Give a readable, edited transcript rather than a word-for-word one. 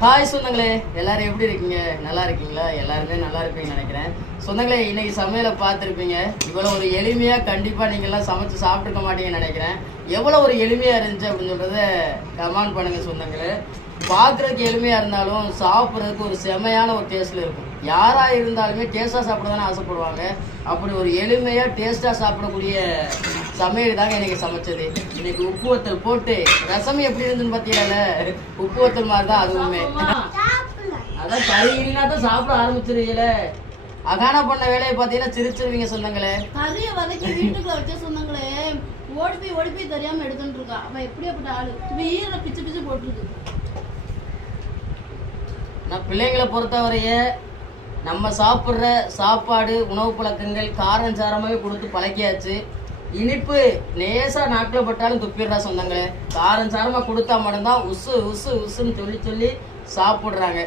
Hi சொந்தங்களே, எல்லாரும் எப்படி இருக்கீங்க? நல்லா இருக்கீங்களா? எல்லாருமே நல்லா இருப்பீங்கன்னு நினைக்கிறேன். சொந்தங்களே, இன்னைக்கு சமையலை பார்த்துருப்பீங்க. இவ்வளோ ஒரு எளிமையாக கண்டிப்பாக நீங்கள்லாம் சமைச்சு சாப்பிட்ருக்க மாட்டீங்கன்னு நினைக்கிறேன். எவ்வளோ ஒரு எளிமையாக இருந்துச்சு அப்படின்னு சொல்கிறத கமெண்ட் பண்ணுங்கள் சொந்தங்களே. பார்க்குறதுக்கு எளிமையாக இருந்தாலும் சாப்பிட்றதுக்கு ஒரு செமையான ஒரு டேஸ்ட்டில் இருக்கும். யாராக இருந்தாலுமே டேஸ்ட்டாக சாப்பிட தானே ஆசைப்படுவாங்க. அப்படி ஒரு எளிமையாக டேஸ்ட்டாக சாப்பிடக்கூடிய சமையல் தாங்க இன்னைக்கு சமைச்சது. இன்னைக்கு உப்பு வத்தல் போட்டு ரசம் எப்படி இருந்துன்னு பார்த்தீங்கல்ல, உப்பு வத்தல் மாதிரி தான் அதுவுமே. அதான் கறி இல்லைன்னா தான் சாப்பிட ஆரம்பிச்சிருவீங்கள. அகானா பண்ண வேலையை பார்த்தீங்கன்னா சிரிச்சிருவீங்க சொந்தங்களே. கறியை வதக்கி வீட்டுக்குள்ள வச்ச சொந்தங்களே, ஓடி போய் தெரியாம எடுத்துட்டு இருக்கா. அவன் எப்படியாப்பட்ட ஆளு, இப்ப ஈர பிச்சு போட்டுருக்கு. நான் பிள்ளைங்களை பொறுத்தவரையே நம்ம சாப்பிட்ற சாப்பாடு உணவு பழக்கங்கள் காரம் சாரமாகவே கொடுத்து பழக்கியாச்சு. இனிப்பு லேசாக நாட்டில் பட்டாலும் துப்பிடுறா சொந்தங்களே. காரம் சாரமாக கொடுத்தா மட்டும்தான் உசு உசு உசுன்னு சொல்லி சாப்பிட்றாங்க.